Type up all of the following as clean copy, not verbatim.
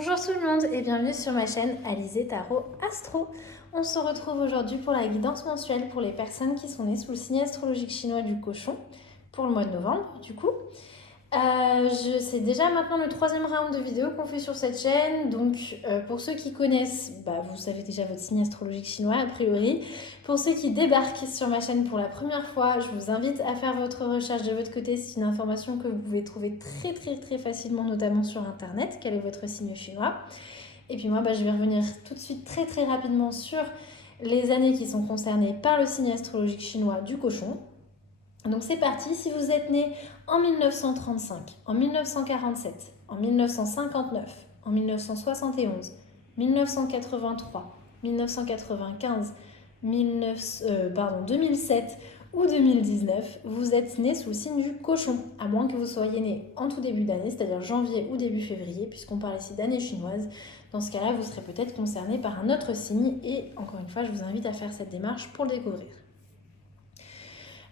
Bonjour tout le monde et bienvenue sur ma chaîne Alizé Tarot Astro. On se retrouve aujourd'hui pour la guidance mensuelle pour les personnes qui sont nées sous le signe astrologique chinois du cochon pour le mois de novembre du coup. C'est déjà maintenant le troisième round de vidéos qu'on fait sur cette chaîne, donc pour ceux qui connaissent, vous savez déjà votre signe astrologique chinois a priori. Pour ceux qui débarquent sur ma chaîne pour la première fois, je vous invite à faire votre recherche de votre côté. C'est une information que vous pouvez trouver très facilement, notamment sur internet, quel est votre signe chinois. Et puis moi, je vais revenir tout de suite très rapidement sur les années qui sont concernées par le signe astrologique chinois du cochon. Donc c'est parti, si vous êtes né en 1935, en 1947, en 1959, en 1971, 1983, 1995, 2007 ou 2019, vous êtes né sous le signe du cochon, à moins que vous soyez né en tout début d'année, c'est-à-dire janvier ou début février, puisqu'on parle ici d'année chinoise. Dans ce cas-là, vous serez peut-être concerné par un autre signe et encore une fois, je vous invite à faire cette démarche pour le découvrir.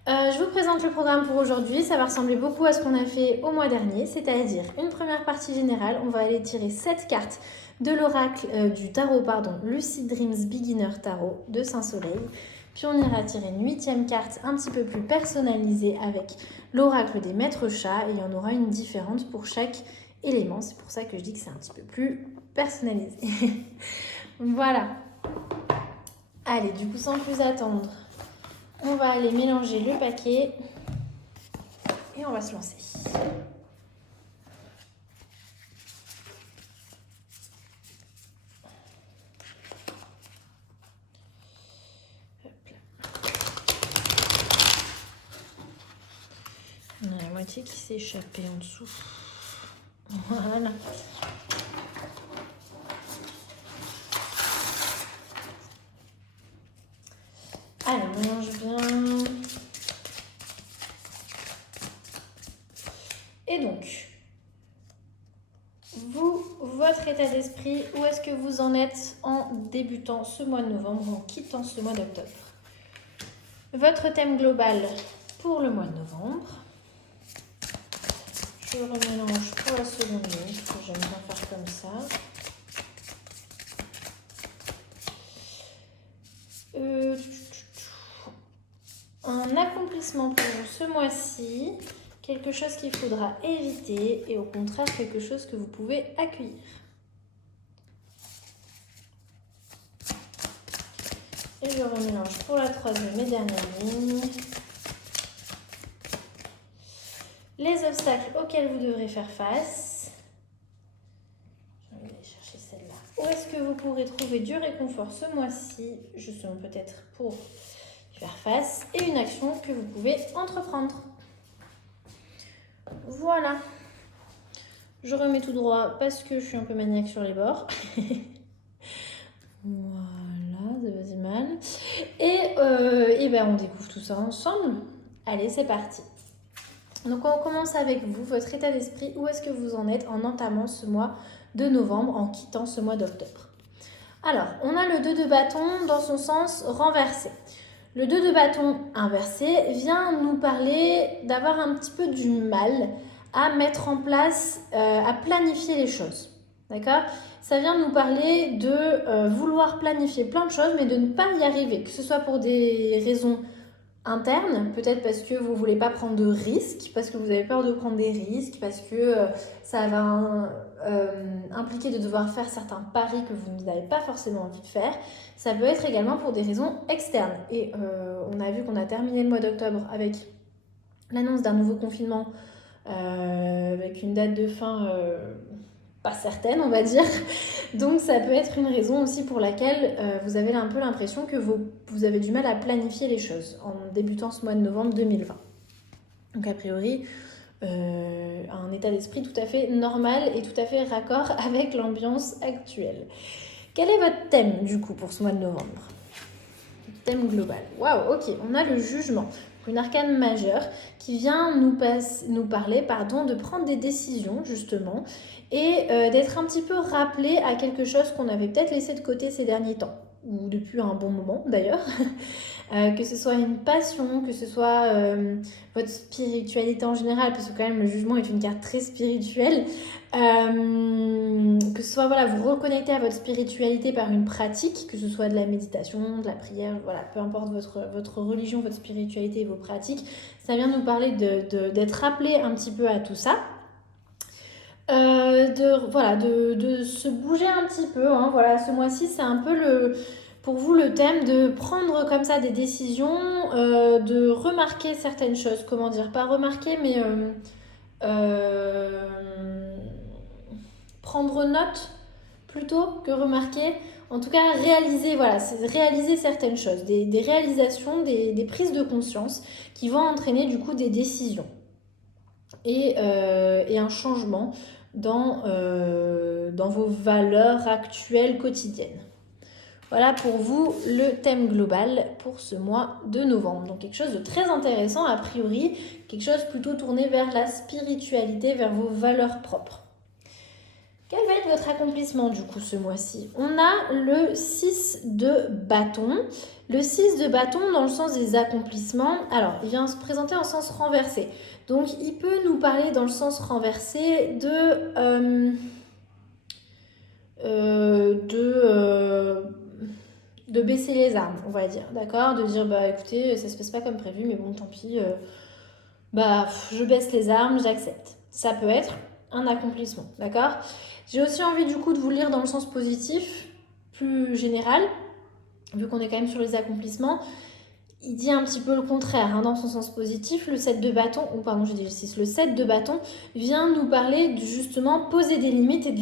Je vous présente le programme pour aujourd'hui, ça va ressembler beaucoup à ce qu'on a fait au mois dernier, c'est-à-dire une première partie générale, on va aller tirer 7 cartes de l'oracle du tarot, Lucid Dreams Beginner Tarot de Saint-Soleil, puis on ira tirer une 8e carte un petit peu plus personnalisée avec l'oracle des maîtres chats et il y en aura une différente pour chaque élément, c'est pour ça que je dis que c'est un petit peu plus personnalisé. Voilà. Allez, du coup sans plus attendre, on va aller mélanger le paquet et on va se lancer. On a la moitié qui s'est échappée en dessous. Voilà. Allez, on mélange bien. Et donc, vous, votre état d'esprit, où est-ce que vous en êtes en débutant ce mois de novembre, en quittant ce mois d'octobre? Votre thème global pour le mois de novembre. Je remélange pour la seconde ligne, parce que j'aime bien faire comme ça. Un accomplissement pour vous ce mois-ci, quelque chose qu'il faudra éviter et au contraire quelque chose que vous pouvez accueillir. Et je remélange pour la troisième et dernière ligne. Les obstacles auxquels vous devrez faire face. Je vais aller chercher celle-là. Où est-ce que vous pourrez trouver du réconfort ce mois-ci, justement peut-être pour faire face, et une action que vous pouvez entreprendre. Voilà. Je remets tout droit parce que je suis un peu maniaque sur les bords. Voilà, ça va si mal. Et on découvre tout ça ensemble. Allez, c'est parti. Donc on commence avec vous, votre état d'esprit. Où est-ce que vous en êtes en entamant ce mois de novembre, en quittant ce mois d'octobre? Alors, on a le 2 de bâton dans son sens renversé. Le 2 de bâton inversé vient nous parler d'avoir un petit peu du mal à mettre en place, à planifier les choses. D'accord? Ça vient nous parler de vouloir planifier plein de choses, mais de ne pas y arriver. Que ce soit pour des raisons internes, peut-être parce que vous ne voulez pas prendre de risques, parce que vous avez peur de prendre des risques, parce que ça va impliquer de devoir faire certains paris que vous n'avez pas forcément envie de faire. Ça peut être également pour des raisons externes. Et on a vu qu'on a terminé le mois d'octobre avec l'annonce d'un nouveau confinement, avec une date de fin pas certaine, on va dire. Donc ça peut être une raison aussi pour laquelle vous avez un peu l'impression que vous avez du mal à planifier les choses en débutant ce mois de novembre 2020. Donc a priori, un état d'esprit tout à fait normal et tout à fait raccord avec l'ambiance actuelle. Quel est votre thème du coup pour ce mois de novembre? Thème global. Waouh, ok, on a le jugement, une arcane majeure qui vient nous parler de prendre des décisions justement et d'être un petit peu rappelé à quelque chose qu'on avait peut-être laissé de côté ces derniers temps, ou depuis un bon moment d'ailleurs. Que ce soit une passion, que ce soit votre spiritualité en général, parce que quand même le jugement est une carte très spirituelle, que que ce soit voilà, vous reconnecter à votre spiritualité par une pratique, que ce soit de la méditation, de la prière, voilà, peu importe votre religion, votre spiritualité et vos pratiques, ça vient nous parler d'être rappelé un petit peu à tout ça. De se bouger un petit peu, hein, voilà, ce mois-ci c'est un peu pour vous le thème de prendre comme ça des décisions, de remarquer certaines choses, comment dire, pas remarquer mais prendre note plutôt que remarquer, en tout cas réaliser, voilà, c'est réaliser certaines choses, des réalisations, des prises de conscience qui vont entraîner du coup des décisions et un changement dans vos valeurs actuelles quotidiennes. Voilà pour vous le thème global pour ce mois de novembre. Donc quelque chose de très intéressant a priori, quelque chose plutôt tourné vers la spiritualité, vers vos valeurs propres. Quel va être votre accomplissement du coup ce mois-ci? On a le 6 de bâton. Le 6 de bâton dans le sens des accomplissements. Alors, il vient se présenter en sens renversé. Donc, il peut nous parler dans le sens renversé de baisser les armes, on va dire, d'accord? De dire, bah écoutez, ça se passe pas comme prévu, mais bon, tant pis, je baisse les armes, j'accepte. Ça peut être un accomplissement, d'accord? J'ai aussi envie du coup de vous lire dans le sens positif, plus général, vu qu'on est quand même sur les accomplissements. Il dit un petit peu le contraire, hein, dans son sens positif. Le 7 de bâton, le 7 de bâton vient nous parler de justement poser des limites et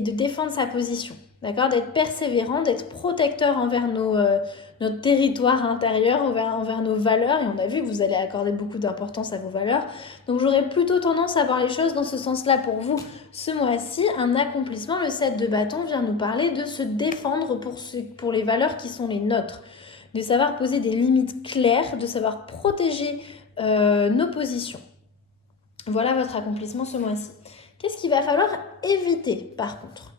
de défendre sa position. D'accord, d'être persévérant, d'être protecteur envers notre territoire intérieur, envers nos valeurs. Et on a vu que vous allez accorder beaucoup d'importance à vos valeurs. Donc j'aurais plutôt tendance à voir les choses dans ce sens-là pour vous. Ce mois-ci, un accomplissement, le 7 de bâton vient nous parler de se défendre pour les valeurs qui sont les nôtres. De savoir poser des limites claires, de savoir protéger nos positions. Voilà votre accomplissement ce mois-ci. Qu'est-ce qu'il va falloir éviter par contre?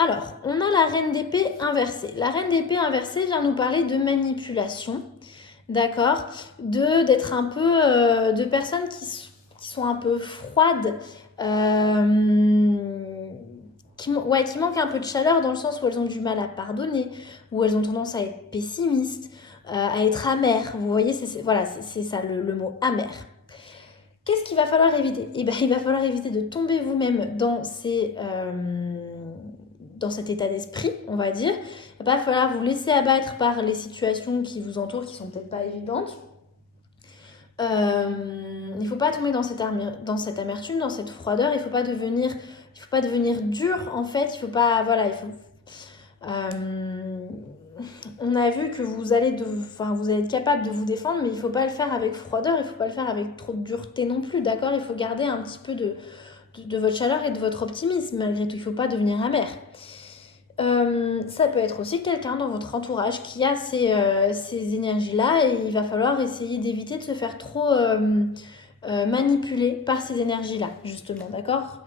Alors, on a la reine d'épée inversée. La reine d'épée inversée vient nous parler de manipulation, d'accord? D'être un peu de personnes qui sont un peu froides, qui manquent un peu de chaleur dans le sens où elles ont du mal à pardonner, où elles ont tendance à être pessimistes, à être amères. Vous voyez, c'est ça le mot amer. Qu'est-ce qu'il va falloir éviter? Eh bien, il va falloir éviter de tomber vous-même dans cet état d'esprit, on va dire. Il va pas falloir vous laisser abattre par les situations qui vous entourent, qui sont peut-être pas évidentes. Il ne faut pas tomber dans cette amertume, dans cette froideur. Il ne faut pas devenir dur, en fait. Il faut pas... Voilà, on a vu que vous allez être capable de vous défendre, mais il ne faut pas le faire avec froideur, il ne faut pas le faire avec trop de dureté non plus, d'accord? Il faut garder un petit peu de votre chaleur et de votre optimisme, malgré tout. Il ne faut pas devenir amer. Ça peut être aussi quelqu'un dans votre entourage qui a ces énergies-là et il va falloir essayer d'éviter de se faire trop manipuler par ces énergies-là, justement, d'accord?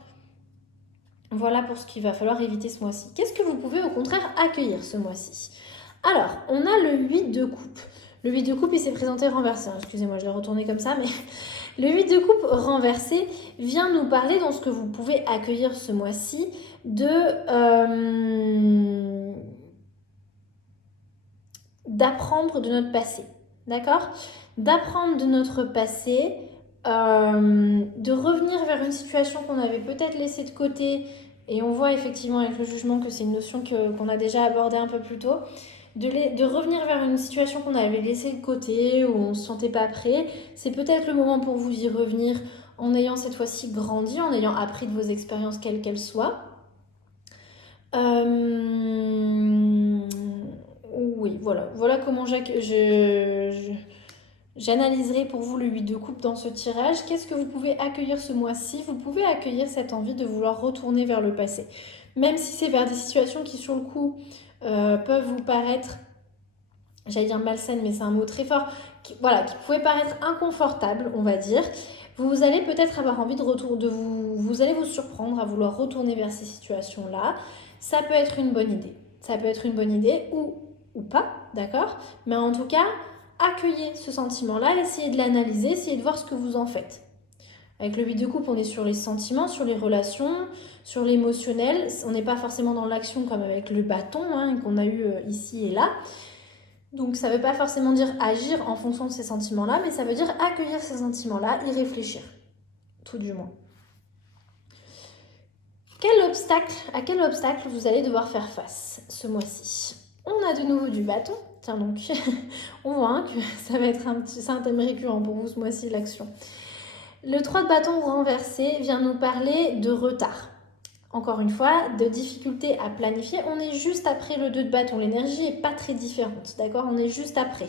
Voilà pour ce qu'il va falloir éviter ce mois-ci. Qu'est-ce que vous pouvez au contraire accueillir ce mois-ci? Alors, on a le 8 de coupe. Le 8 de coupe, il s'est présenté renversé. Excusez-moi, je l'ai retourné comme ça, mais le 8 de coupe renversé vient nous parler dans ce que vous pouvez accueillir ce mois-ci d'apprendre de notre passé. D'accord? D'apprendre de notre passé, de revenir vers une situation qu'on avait peut-être laissée de côté, et on voit effectivement avec le jugement que c'est une notion qu'on a déjà abordée un peu plus tôt, de revenir vers une situation qu'on avait laissée de côté, où on ne se sentait pas prêt. C'est peut-être le moment pour vous d'y revenir en ayant cette fois-ci grandi, en ayant appris de vos expériences quelles qu'elles soient. Oui, voilà comment j'analyserai pour vous le 8 de coupe dans ce tirage. Qu'est-ce que vous pouvez accueillir ce mois-ci? Vous pouvez accueillir cette envie de vouloir retourner vers le passé. Même si c'est vers des situations qui, sur le coup, peuvent vous paraître, j'allais dire malsaines, mais c'est un mot très fort, qui pouvaient paraître inconfortables, on va dire. Vous allez peut-être avoir envie vous allez vous surprendre à vouloir retourner vers ces situations-là. Ça peut être une bonne idée. Ça peut être une bonne idée ou pas, d'accord? Mais en tout cas, accueillez ce sentiment-là, essayez de l'analyser, essayez de voir ce que vous en faites. Avec le 8 de coupe, on est sur les sentiments, sur les relations, sur l'émotionnel. On n'est pas forcément dans l'action comme avec le bâton hein, qu'on a eu ici et là. Donc ça ne veut pas forcément dire agir en fonction de ces sentiments-là, mais ça veut dire accueillir ces sentiments-là, y réfléchir, tout du moins. À quel obstacle vous allez devoir faire face ce mois-ci? On a de nouveau du bâton. Tiens donc, on voit hein, que ça va être c'est un thème récurrent pour vous ce mois-ci, l'action. Le 3 de bâton renversé vient nous parler de retard. Encore une fois, de difficulté à planifier. On est juste après le 2 de bâton. L'énergie n'est pas très différente, d'accord? On est juste après.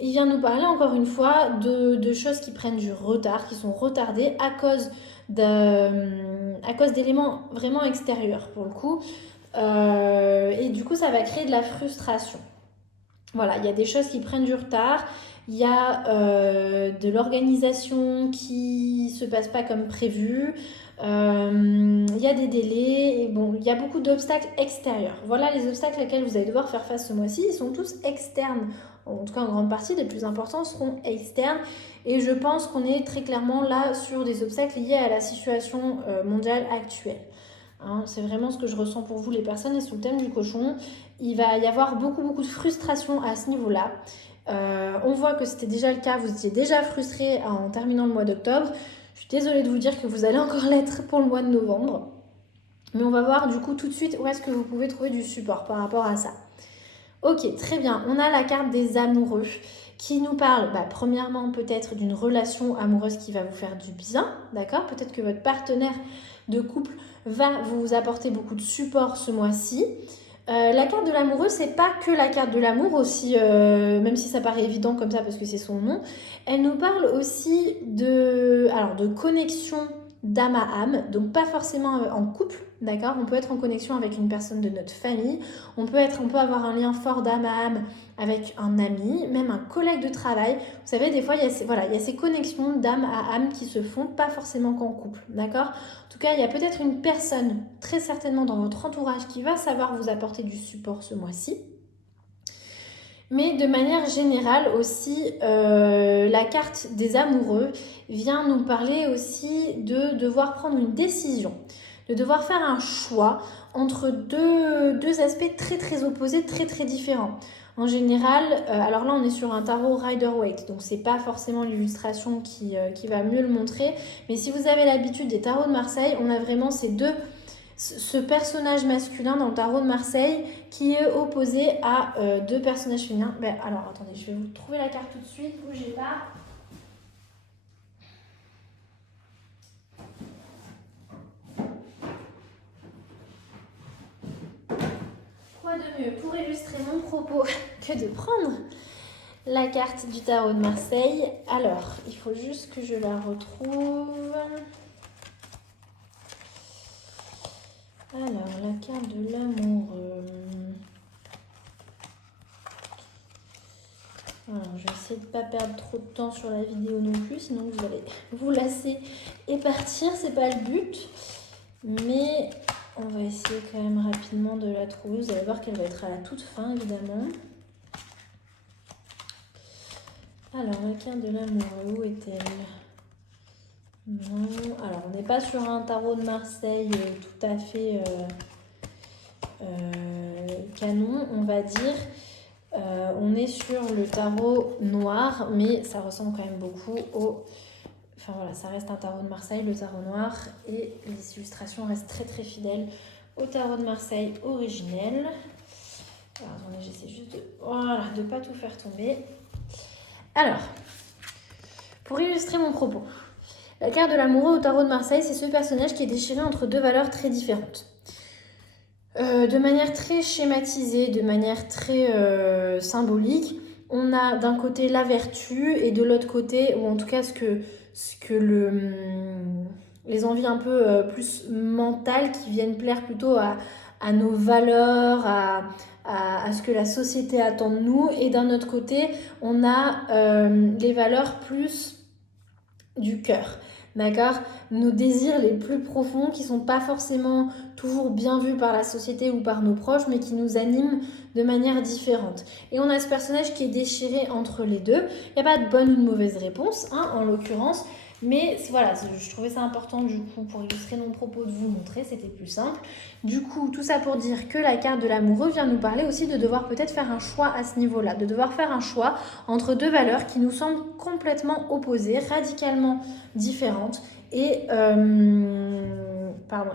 Il vient nous parler encore une fois de choses qui prennent du retard, qui sont retardées à cause d'éléments vraiment extérieurs pour le coup. Et du coup, ça va créer de la frustration. Voilà, il y a des choses qui prennent du retard. Il y a de l'organisation qui ne se passe pas comme prévu. Il y a des délais. Et bon, il y a beaucoup d'obstacles extérieurs. Voilà les obstacles auxquels vous allez devoir faire face ce mois-ci. Ils sont tous externes. En tout cas, en grande partie, les plus importants seront externes. Et je pense qu'on est très clairement là sur des obstacles liés à la situation mondiale actuelle. Hein, c'est vraiment ce que je ressens pour vous les personnes et sous le thème du cochon. Il va y avoir beaucoup de frustration à ce niveau-là. On voit que c'était déjà le cas, vous étiez déjà frustré en terminant le mois d'octobre. Je suis désolée de vous dire que vous allez encore l'être pour le mois de novembre. Mais on va voir du coup tout de suite où est-ce que vous pouvez trouver du support par rapport à ça. Ok, très bien. On a la carte des amoureux qui nous parle, premièrement peut-être d'une relation amoureuse qui va vous faire du bien, d'accord? Peut-être que votre partenaire de couple va vous apporter beaucoup de support ce mois-ci. La carte de l'amoureux, c'est pas que la carte de l'amour aussi, même si ça paraît évident comme ça parce que c'est son nom. Elle nous parle aussi de connexion d'âme à âme, donc pas forcément en couple, d'accord? On peut être en connexion avec une personne de notre famille, on peut avoir un lien fort d'âme à âme avec un ami, même un collègue de travail. Vous savez, des fois, il y a ces connexions d'âme à âme qui se font, pas forcément qu'en couple, d'accord? En tout cas, il y a peut-être une personne, très certainement dans votre entourage, qui va savoir vous apporter du support ce mois-ci. Mais de manière générale aussi, la carte des amoureux vient nous parler aussi de devoir prendre une décision, de devoir faire un choix entre deux aspects très opposés, très différents. En général, alors là on est sur un tarot Rider-Waite, donc c'est pas forcément l'illustration qui va mieux le montrer, mais si vous avez l'habitude des tarots de Marseille, on a vraiment ce personnage masculin dans le tarot de Marseille qui est opposé à deux personnages féminins. Alors attendez, je vais vous trouver la carte tout de suite, bougez pas. Quoi de mieux pour illustrer mon propos que de prendre la carte du tarot de Marseille. Alors, il faut juste que je la retrouve. Alors, la carte de l'amour. Alors, je vais essayer de ne pas perdre trop de temps sur la vidéo non plus, sinon vous allez vous lasser et partir, c'est pas le but. Mais on va essayer quand même rapidement de la trouver. Vous allez voir qu'elle va être à la toute fin, évidemment. Alors, la carte de l'amour, où est-elle? Non, alors on n'est pas sur un tarot de Marseille tout à fait canon, on va dire. On est sur le tarot noir, mais ça ressemble quand même beaucoup au... Enfin voilà, ça reste un tarot de Marseille, le tarot noir, et les illustrations restent très fidèles au tarot de Marseille originel. Alors attendez, j'essaie juste de ne pas tout faire tomber. Alors, pour illustrer mon propos, la carte de l'amoureux au tarot de Marseille, c'est ce personnage qui est déchiré entre deux valeurs très différentes. De manière très schématisée, de manière très symbolique, on a d'un côté la vertu et de l'autre côté, ou en tout cas les envies un peu plus mentales qui viennent plaire plutôt à nos valeurs, à ce que la société attend de nous. Et d'un autre côté, on a les valeurs plus du cœur. D'accord? Nos désirs les plus profonds qui ne sont pas forcément toujours bien vus par la société ou par nos proches, mais qui nous animent de manière différente. Et on a ce personnage qui est déchiré entre les deux. Il n'y a pas de bonne ou de mauvaise réponse, hein, en l'occurrence, Mais voilà, je trouvais ça important du coup pour illustrer mon propos de vous montrer, c'était plus simple. Du coup, tout ça pour dire que la carte de l'amoureux vient nous parler aussi de devoir peut-être faire un choix à ce niveau-là, de devoir faire un choix entre deux valeurs qui nous semblent complètement opposées, radicalement différentes et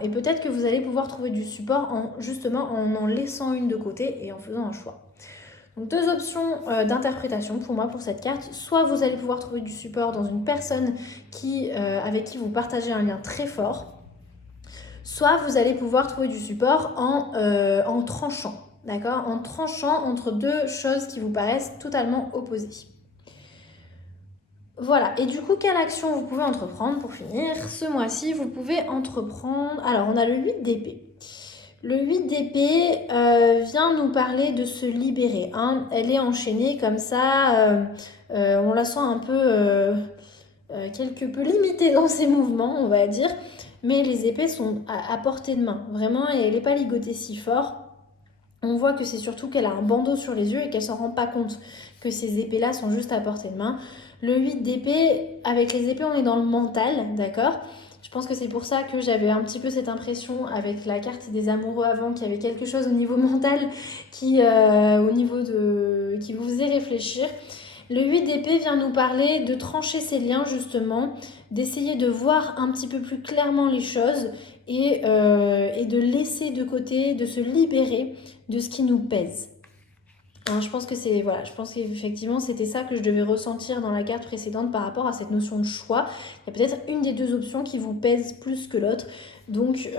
et peut-être que vous allez pouvoir trouver du support justement en laissant une de côté et en faisant un choix. Donc deux options d'interprétation pour moi pour cette carte. Soit vous allez pouvoir trouver du support dans une personne avec qui vous partagez un lien très fort, soit vous allez pouvoir trouver du support en tranchant, d'accord, en tranchant entre deux choses qui vous paraissent totalement opposées. Voilà, et du coup, quelle action vous pouvez entreprendre pour finir? Ce mois-ci, vous pouvez entreprendre... Alors, on a le 8 d'épée. Le 8 d'épée vient nous parler de se libérer. Hein. Elle est enchaînée comme ça, on la sent un peu, quelque peu limitée dans ses mouvements, on va dire. Mais les épées sont à portée de main, vraiment, et elle n'est pas ligotée si fort. On voit que c'est surtout qu'elle a un bandeau sur les yeux et qu'elle ne s'en rend pas compte que ces épées-là sont juste à portée de main. Le 8 d'épée, avec les épées, on est dans le mental, d'accord ? Je pense que c'est pour ça que j'avais un petit peu cette impression avec la carte des amoureux avant qu'il y avait quelque chose au niveau mental qui vous faisait réfléchir. Le 8 d'épée vient nous parler de trancher ces liens justement, d'essayer de voir un petit peu plus clairement les choses et de laisser de côté, de se libérer de ce qui nous pèse. Alors, je pense qu'effectivement c'était ça que je devais ressentir dans la carte précédente par rapport à cette notion de choix. Il y a peut-être une des deux options qui vous pèse plus que l'autre. Donc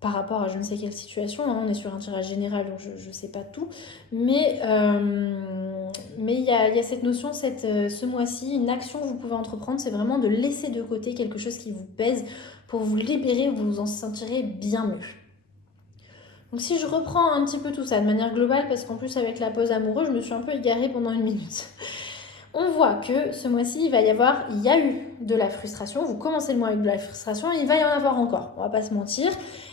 par rapport à je ne sais quelle situation, hein, on est sur un tirage général donc je ne sais pas tout. Mais il y a cette notion, ce mois-ci, une action que vous pouvez entreprendre, c'est vraiment de laisser de côté quelque chose qui vous pèse pour vous libérer, vous vous en sentirez bien mieux. Donc si je reprends un petit peu tout ça de manière globale, parce qu'en plus avec la pause amoureuse, je me suis un peu égarée pendant 1 minute. On voit que ce mois-ci, il y a eu de la frustration. Vous commencez le mois avec de la frustration, et il va y en avoir encore. On va pas se mentir.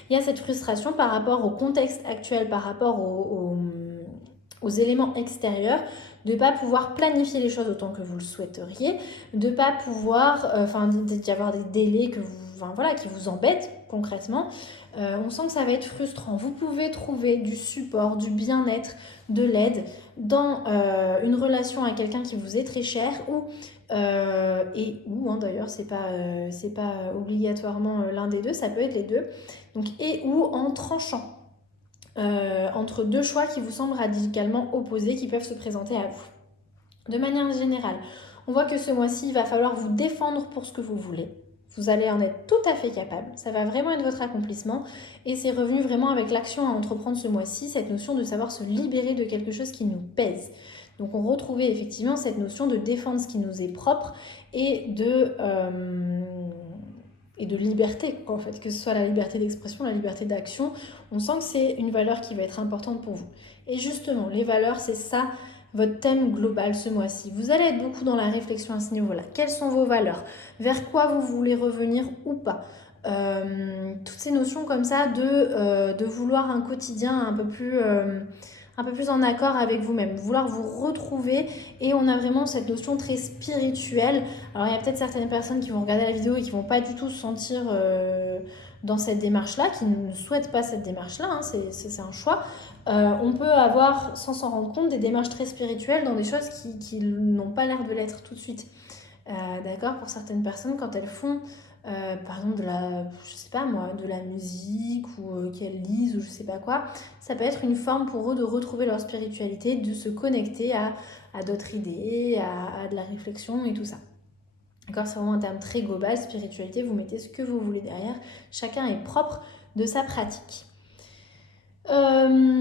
Il y a cette frustration par rapport au contexte actuel, par rapport aux éléments extérieurs, de ne pas pouvoir planifier les choses autant que vous le souhaiteriez, de ne pas pouvoir, d'y avoir des délais qui vous embêtent concrètement. On sent que ça va être frustrant. Vous pouvez trouver du support, du bien-être, de l'aide dans une relation avec quelqu'un qui vous est très cher d'ailleurs c'est pas obligatoirement l'un des deux, ça peut être les deux. Donc ou en tranchant entre deux choix qui vous semblent radicalement opposés, qui peuvent se présenter à vous. De manière générale, on voit que ce mois-ci, il va falloir vous défendre pour ce que vous voulez. Vous allez en être tout à fait capable. Ça va vraiment être votre accomplissement. Et c'est revenu vraiment avec l'action à entreprendre ce mois-ci, cette notion de savoir se libérer de quelque chose qui nous pèse. Donc on retrouvait effectivement cette notion de défendre ce qui nous est propre et de liberté, en fait, que ce soit la liberté d'expression, la liberté d'action. On sent que c'est une valeur qui va être importante pour vous. Et justement, les valeurs, c'est ça, votre thème global ce mois-ci. Vous allez être beaucoup dans la réflexion à ce niveau-là. Quelles sont vos valeurs? Vers quoi vous voulez revenir ou pas? Toutes ces notions comme ça de vouloir un quotidien un peu plus en accord avec vous-même, vouloir vous retrouver, et on a vraiment cette notion très spirituelle. Alors il y a peut-être certaines personnes qui vont regarder la vidéo et qui vont pas du tout se sentir dans cette démarche-là, qui ne souhaitent pas cette démarche-là, hein, c'est un choix. On peut avoir, sans s'en rendre compte, des démarches très spirituelles dans des choses qui n'ont pas l'air de l'être tout de suite. D'accord, pour certaines personnes, quand elles font par exemple de la musique ou qu'elles lisent ou je sais pas quoi, ça peut être une forme pour eux de retrouver leur spiritualité, de se connecter à d'autres idées, à de la réflexion et tout ça. D'accord, c'est vraiment un terme très global, spiritualité, vous mettez ce que vous voulez derrière, chacun est propre de sa pratique.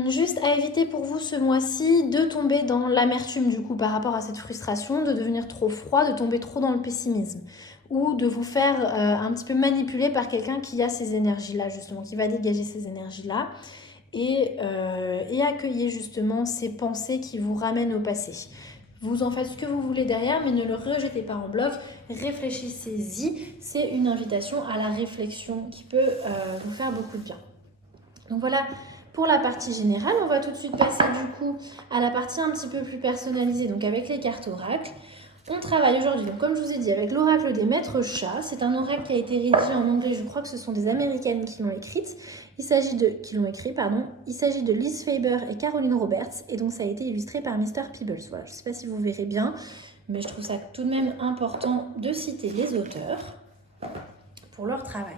Juste à éviter pour vous ce mois-ci de tomber dans l'amertume du coup par rapport à cette frustration, de devenir trop froid, de tomber trop dans le pessimisme ou de vous faire un petit peu manipuler par quelqu'un qui a ces énergies-là justement, qui va dégager ces énergies-là et accueillir justement ces pensées qui vous ramènent au passé. Vous en faites ce que vous voulez derrière, mais ne le rejetez pas en bloc, réfléchissez-y, c'est une invitation à la réflexion qui peut vous faire beaucoup de bien. Donc voilà pour la partie générale. On va tout de suite passer du coup à la partie un petit peu plus personnalisée, donc avec les cartes oracles. On travaille aujourd'hui, donc comme je vous ai dit, avec l'oracle des maîtres chats. C'est un oracle qui a été rédigé en anglais, je crois que ce sont des Américaines qui l'ont écrite. Il s'agit de Liz Faber et Caroline Roberts, et donc ça a été illustré par Mr. Peebles. Voilà, je ne sais pas si vous verrez bien, mais je trouve ça tout de même important de citer les auteurs pour leur travail.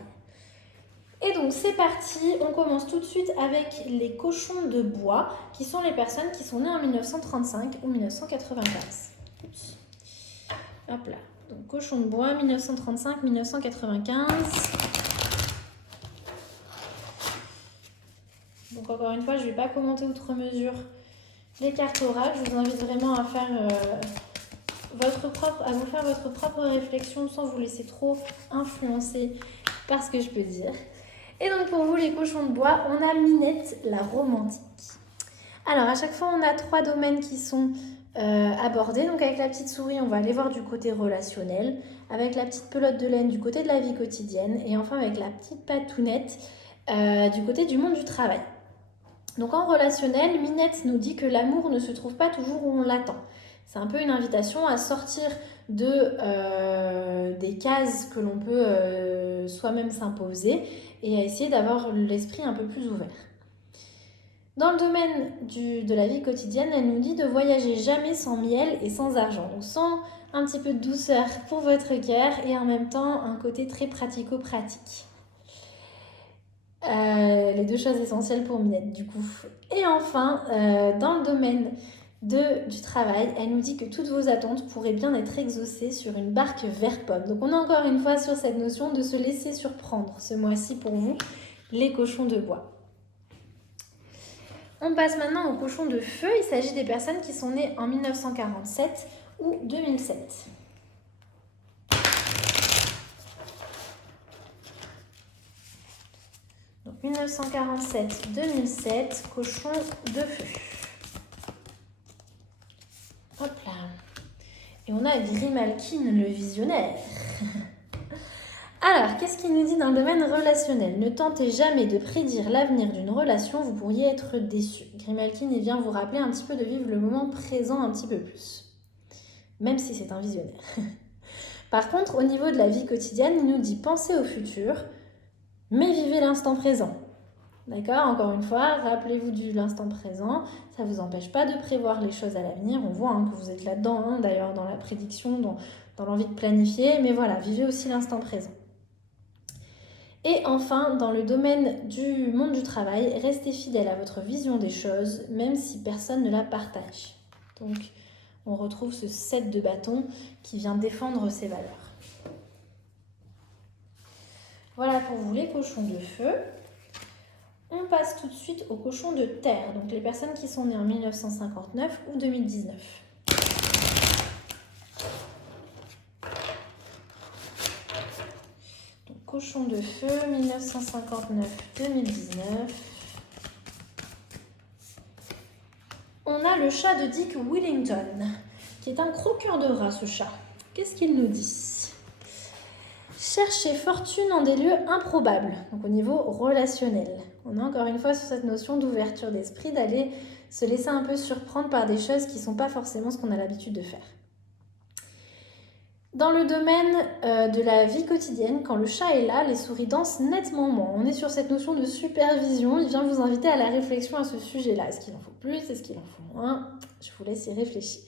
Et donc c'est parti, on commence tout de suite avec les cochons de bois, qui sont les personnes qui sont nées en 1935 ou 1995. Oups. Hop là, donc cochon de bois, 1935-1995. Donc encore une fois, je ne vais pas commenter outre mesure les cartes orales. Je vous invite vraiment à faire à vous faire votre propre réflexion sans vous laisser trop influencer par ce que je peux dire. Et donc pour vous les cochons de bois, on a Minette la romantique. Alors à chaque fois on a 3 domaines qui sont abordés. Donc avec la petite souris on va aller voir du côté relationnel, avec la petite pelote de laine du côté de la vie quotidienne et enfin avec la petite patounette du côté du monde du travail. Donc en relationnel, Minette nous dit que l'amour ne se trouve pas toujours où on l'attend. C'est un peu une invitation à sortir des cases que l'on peut soi-même s'imposer et à essayer d'avoir l'esprit un peu plus ouvert. Dans le domaine de la vie quotidienne, elle nous dit de voyager jamais sans miel et sans argent. Donc sans un petit peu de douceur pour votre cœur et en même temps un côté très pratico-pratique. Les 2 choses essentielles pour Minette du coup. Et enfin, dans le domaine du travail, elle nous dit que toutes vos attentes pourraient bien être exaucées sur une barque vert pomme. Donc on est encore une fois sur cette notion de se laisser surprendre ce mois-ci pour vous, les cochons de bois. On passe maintenant aux cochons de feu. Il s'agit des personnes qui sont nées en 1947 ou 2007. Donc 1947-2007, cochon de feu. Hop là. Et on a Grimalkin, le visionnaire. Alors, qu'est-ce qu'il nous dit dans le domaine relationnel? Ne tentez jamais de prédire l'avenir d'une relation, vous pourriez être déçu. Grimalkin, il vient vous rappeler un petit peu de vivre le moment présent un petit peu plus. Même si c'est un visionnaire. Par contre, au niveau de la vie quotidienne, il nous dit pensez au futur, mais vivez l'instant présent. D'accord? Encore une fois, rappelez-vous de l'instant présent. Ça ne vous empêche pas de prévoir les choses à l'avenir. On voit que vous êtes là-dedans, d'ailleurs, dans la prédiction, dans l'envie de planifier. Mais voilà, vivez aussi l'instant présent. Et enfin, dans le domaine du monde du travail, restez fidèle à votre vision des choses, même si personne ne la partage. Donc, on retrouve ce 7 de bâton qui vient défendre ses valeurs. Voilà pour vous les cochons de feu. On passe tout de suite aux cochons de terre, donc les personnes qui sont nées en 1959 ou 2019. Donc cochon de feu, 1959-2019. On a le chat de Dick Willington, qui est un croqueur de rats, ce chat. Qu'est-ce qu'il nous dit ? Cherchez fortune en des lieux improbables, donc au niveau relationnel. On est encore une fois sur cette notion d'ouverture d'esprit, d'aller se laisser un peu surprendre par des choses qui ne sont pas forcément ce qu'on a l'habitude de faire. Dans le domaine de la vie quotidienne, quand le chat est là, les souris dansent nettement moins. On est sur cette notion de supervision. Il vient vous inviter à la réflexion à ce sujet-là. Est-ce qu'il en faut plus? Est-ce qu'il en faut moins? Je vous laisse y réfléchir.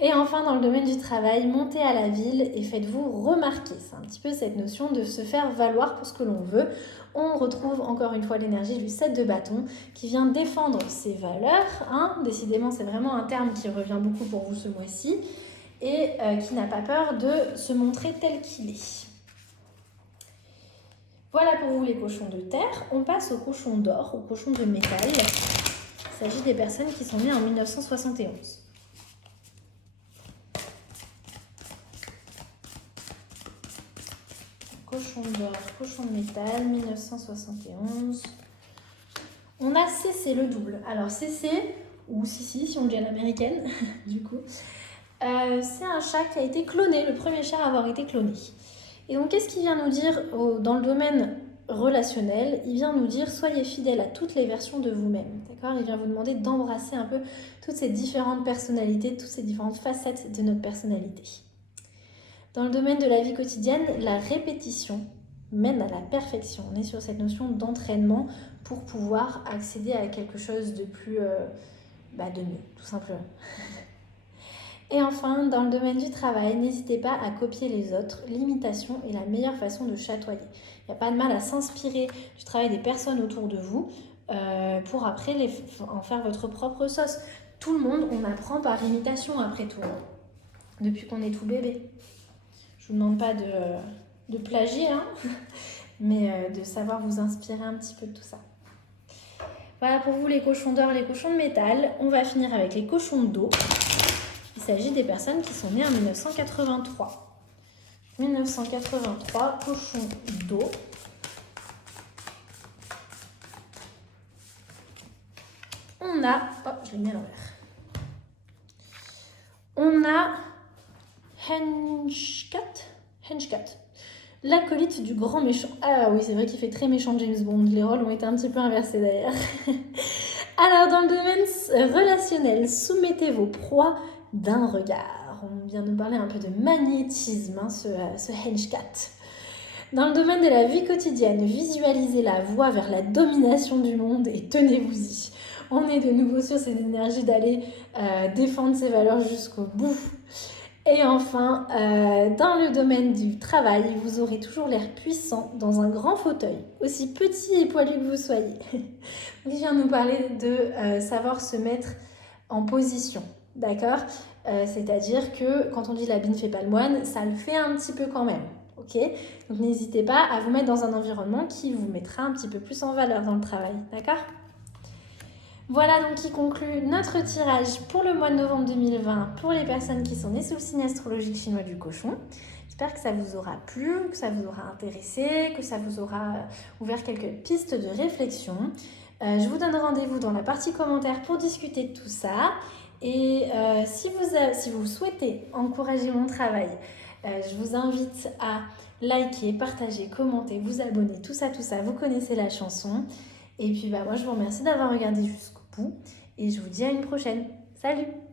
Et enfin, dans le domaine du travail, montez à la ville et faites-vous remarquer. C'est un petit peu cette notion de se faire valoir pour ce que l'on veut. On retrouve encore une fois l'énergie du 7 de bâton qui vient défendre ses valeurs. Décidément, c'est vraiment un terme qui revient beaucoup pour vous ce mois-ci et qui n'a pas peur de se montrer tel qu'il est. Voilà pour vous les cochons de terre. On passe aux cochons d'or, aux cochons de métal. Il s'agit des personnes qui sont nées en 1971. Cochon d'or, cochon de métal, 1971. On a CC, le double. Alors CC, ou Sissi si on le dit à l'américaine, du coup, c'est un chat qui a été cloné, le premier chat à avoir été cloné. Et donc qu'est-ce qu'il vient nous dire dans le domaine relationnel, il vient nous dire soyez fidèles à toutes les versions de vous-même. D'accord ? Il vient vous demander d'embrasser un peu toutes ces différentes personnalités, toutes ces différentes facettes de notre personnalité. Dans le domaine de la vie quotidienne, la répétition mène à la perfection. On est sur cette notion d'entraînement pour pouvoir accéder à quelque chose de plus, de mieux, tout simplement. Et enfin, dans le domaine du travail, n'hésitez pas à copier les autres. L'imitation est la meilleure façon de chatoyer. Il n'y a pas de mal à s'inspirer du travail des personnes autour de vous pour après en faire votre propre sauce. Tout le monde, on apprend par imitation après tout, depuis qu'on est tout bébé. Je ne vous demande pas de plagier, mais de savoir vous inspirer un petit peu de tout ça. Voilà pour vous les cochons d'or, les cochons de métal. On va finir avec les cochons d'eau. Il s'agit des personnes qui sont nées en 1983. 1983, cochons d'eau. On a... Oh, je l'ai mis à l'envers. On a Henchcat, l'acolyte du grand méchant. Ah oui, c'est vrai qu'il fait très méchant James Bond. Les rôles ont été un petit peu inversés d'ailleurs. Alors, dans le domaine relationnel, soumettez vos proies d'un regard. On vient nous parler un peu de magnétisme, ce Henchcat. Dans le domaine de la vie quotidienne, visualisez la voie vers la domination du monde et tenez-vous-y. On est de nouveau sur cette énergie d'aller défendre ses valeurs jusqu'au bout. Et enfin, dans le domaine du travail, vous aurez toujours l'air puissant dans un grand fauteuil, aussi petit et poilu que vous soyez. Il vient nous parler de savoir se mettre en position, d'accord ? C'est-à-dire que quand on dit l'habit ne fait pas le moine, ça le fait un petit peu quand même, ok ? Donc n'hésitez pas à vous mettre dans un environnement qui vous mettra un petit peu plus en valeur dans le travail, d'accord ? Voilà donc qui conclut notre tirage pour le mois de novembre 2020 pour les personnes qui sont nées sous le signe astrologique chinois du cochon. J'espère que ça vous aura plu, que ça vous aura intéressé, que ça vous aura ouvert quelques pistes de réflexion. Je vous donne rendez-vous dans la partie commentaires pour discuter de tout ça. Et si vous souhaitez encourager mon travail, je vous invite à liker, partager, commenter, vous abonner, tout ça, vous connaissez la chanson. Et puis moi je vous remercie d'avoir regardé jusqu'au bout et je vous dis à une prochaine. Salut!